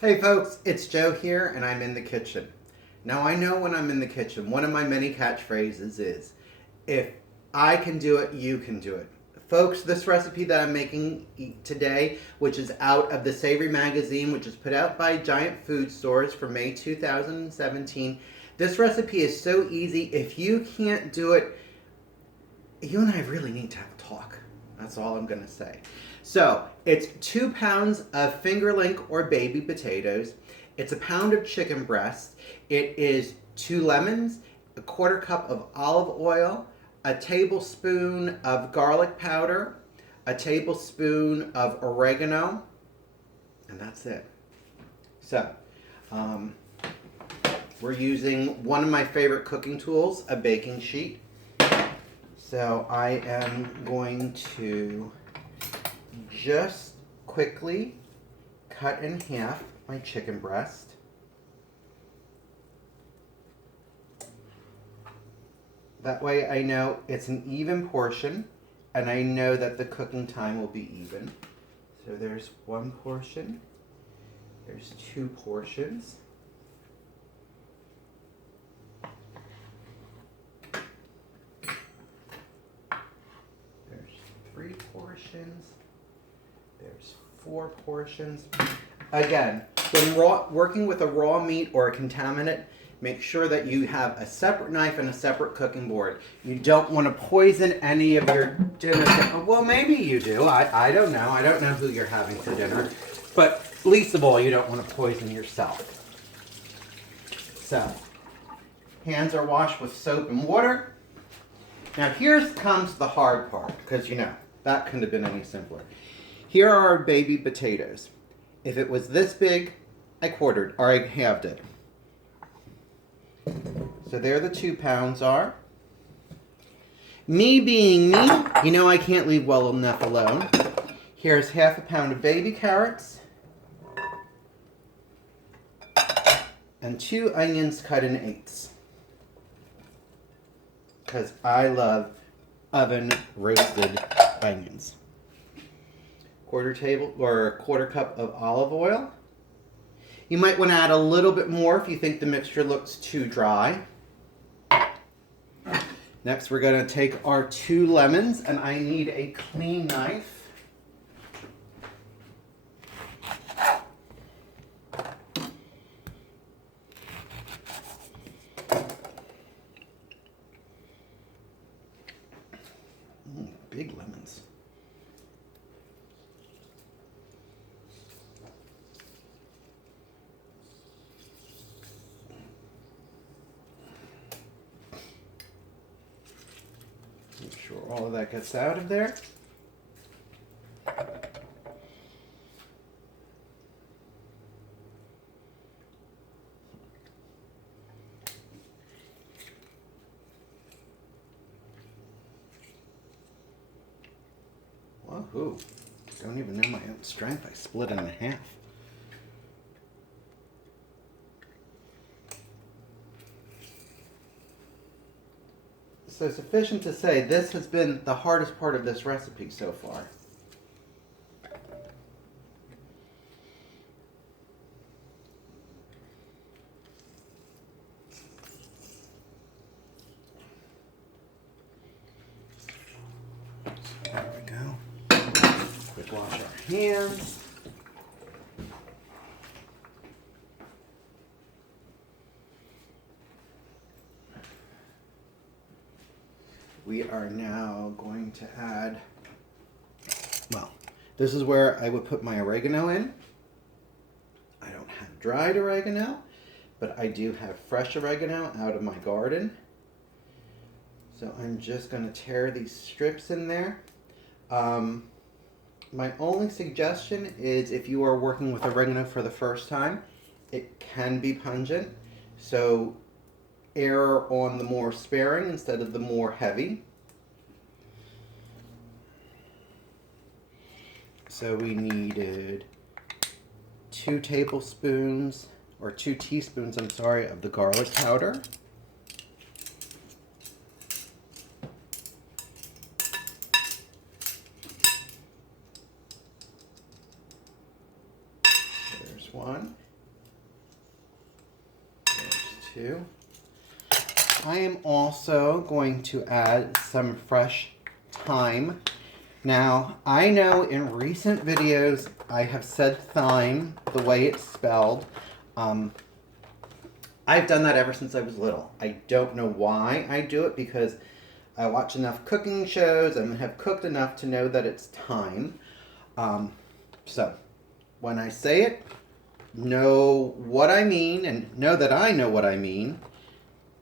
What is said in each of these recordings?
Hey folks, it's Joe here and I'm in the kitchen. Now I know when I'm in the kitchen, one of my many catchphrases is, if I can do it, you can do it. Folks, this recipe that I'm making today, which is out of the Savory magazine, which is put out by Giant Food Stores for May 2017, this recipe is so easy. If you can't do it, you and I really need to have a talk. That's all I'm going to say. So, it's 2 pounds of fingerling or baby potatoes. It's a pound of chicken breast. It is 2 lemons, a quarter cup of olive oil, a tablespoon of garlic powder, a tablespoon of oregano, and that's it. So, we're using one of my favorite cooking tools, a baking sheet. So I am going to just quickly cut in half my chicken breast. That way I know it's an even portion and I know that the cooking time will be even. So there's one portion, there's 2 portions. There's 3 portions. There's 4 portions. Again, when working with a raw meat or a contaminant, make sure that you have a separate knife and a separate cooking board. You don't want to poison any of your dinner. Well, maybe you do. I don't know. I don't know who you're having for dinner. But least of all, you don't want to poison yourself. So, hands are washed with soap and water. Now here comes the hard part, because that couldn't have been any simpler. Here are our baby potatoes. If it was this big, I quartered, or I halved it. So there the 2 pounds are. Me being me, I can't leave well enough alone. Here's half a pound of baby carrots. And 2 onions cut in 8ths. Because I love oven roasted onions. Quarter cup of olive oil. You might want to add a little bit more if you think the mixture looks too dry. Next, we're going to take our 2 lemons, and I need a clean knife. Big lemons. Make sure all of that gets out of there. Woohoo. Don't even know my own strength. I split it in half. So sufficient to say, this has been the hardest part of this recipe so far. There we go. Quick wash our hands. We are now going to add, this is where I would put my oregano in. I don't have dried oregano, but I do have fresh oregano out of my garden. So I'm just going to tear these strips in there. My only suggestion is if you are working with oregano for the first time, it can be pungent. So err on the more sparing instead of the more heavy. So we needed 2 teaspoons of the garlic powder. There's one. too. I am also going to add some fresh thyme. Now, I know in recent videos I have said thyme the way it's spelled. I've done that ever since I was little. I don't know why I do it, because I watch enough cooking shows and have cooked enough to know that it's thyme. So, when I say it, know what I mean and know that I know what I mean.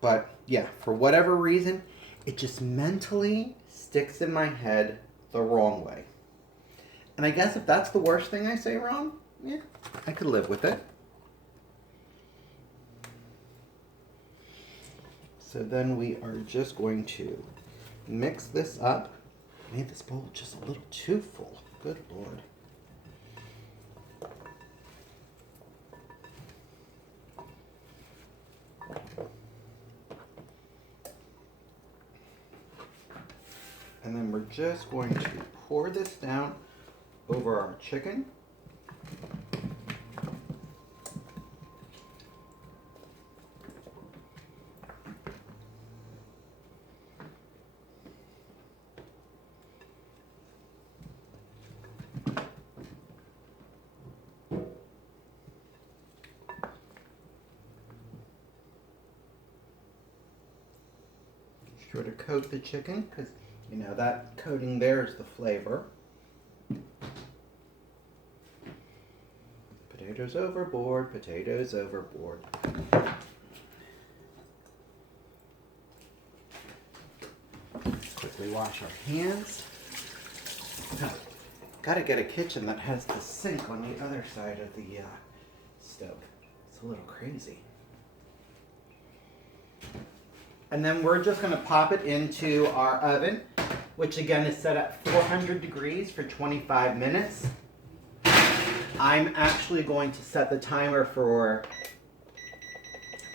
But yeah, for whatever reason, it just mentally sticks in my head the wrong way. And I guess if that's the worst thing I say wrong, yeah, I could live with it. So then we are just going to mix this up. I made this bowl just a little too full. Good Lord. And then we're just going to pour this down over our chicken. Be sure to coat the chicken, because you know that coating there is the flavor. Potatoes overboard, potatoes overboard. Quickly wash our hands. Gotta get a kitchen that has the sink on the other side of the stove. It's a little crazy. And then we're just going to pop it into our oven, which again is set at 400 degrees for 25 minutes. I'm actually going to set the timer for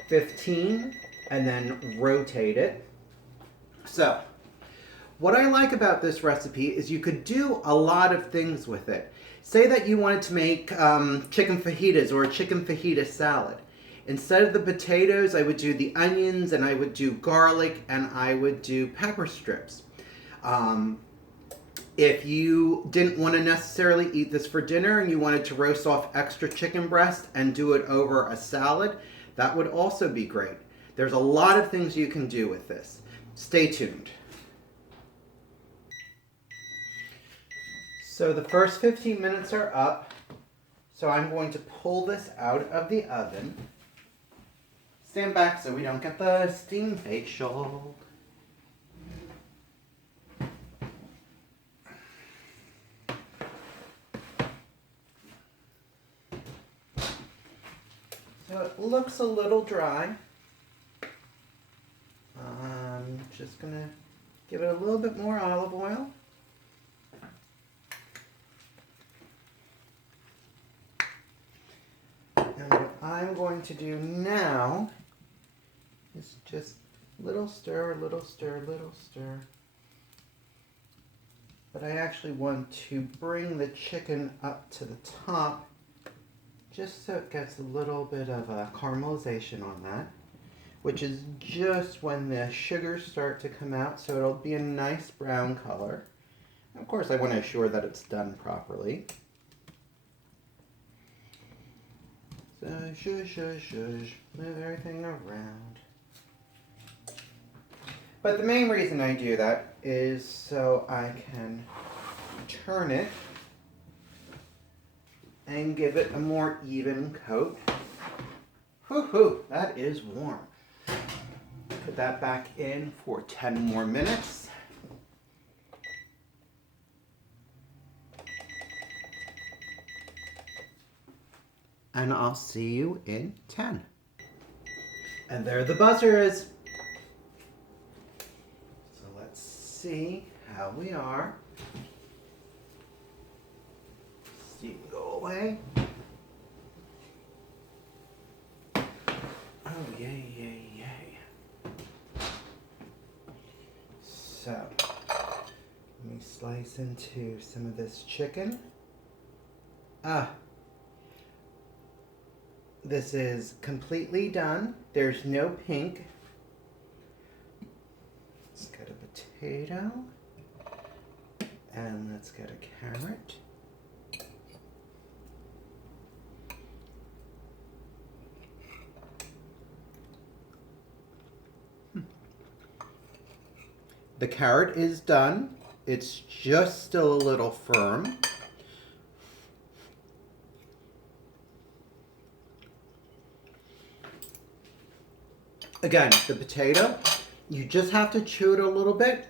15 and then rotate it. So, what I like about this recipe is you could do a lot of things with it. Say that you wanted to make chicken fajitas or a chicken fajita salad. Instead of the potatoes, I would do the onions, and I would do garlic, and I would do pepper strips. If you didn't want to necessarily eat this for dinner and you wanted to roast off extra chicken breast and do it over a salad, that would also be great. There's a lot of things you can do with this. Stay tuned. So the first 15 minutes are up, so I'm going to pull this out of the oven. Stand back so we don't get the steam facial. So it looks a little dry. I'm just going to give it a little bit more olive oil. And what I'm going to do now is just little stir, little stir, little stir. But I actually want to bring the chicken up to the top just so it gets a little bit of a caramelization on that, which is just when the sugars start to come out, so it'll be a nice brown color. And of course, I want to assure that it's done properly. So shush, shush, shush, move everything around. But the main reason I do that is so I can turn it and give it a more even coat. Whoo-hoo, that is warm. Put that back in for 10 more minutes. And I'll see you in 10. And there the buzzer is. So let's see how we are. Steam go away. Oh, yay, yay, yay. So, let me slice into some of this chicken. this is completely done. There's no pink. Let's get a potato. And let's get a carrot. The carrot is done. It's just still a little firm. Again, the potato, you just have to chew it a little bit.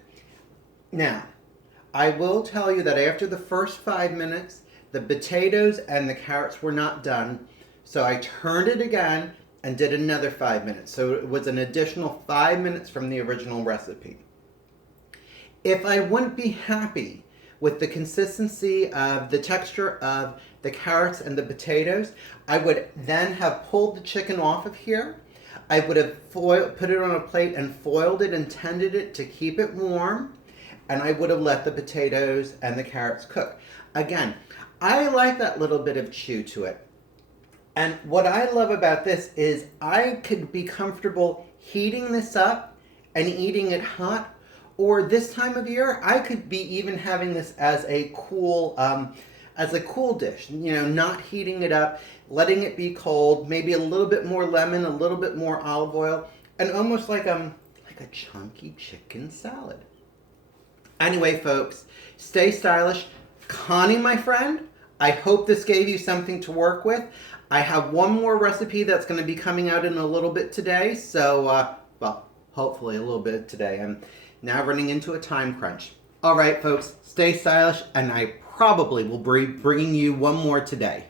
Now, I will tell you that after the first 5 minutes, the potatoes and the carrots were not done. So I turned it again and did another 5 minutes. So it was an additional 5 minutes from the original recipe. If I wouldn't be happy with the consistency of the texture of the carrots and the potatoes, I would then have pulled the chicken off of here. I would have put it on a plate and foiled it and tended it to keep it warm. And I would have let the potatoes and the carrots cook. Again, I like that little bit of chew to it. And what I love about this is I could be comfortable heating this up and eating it hot. Or this time of year, I could be even having this as a cool dish. You know, not heating it up, letting it be cold, maybe a little bit more lemon, a little bit more olive oil, and almost like a chunky chicken salad. Anyway, folks, stay stylish. Connie, my friend, I hope this gave you something to work with. I have one more recipe that's going to be coming out in a little bit today. So, well, hopefully a little bit today. I'm now running into a time crunch. All right, folks, stay stylish, and I probably will be bringing you one more today.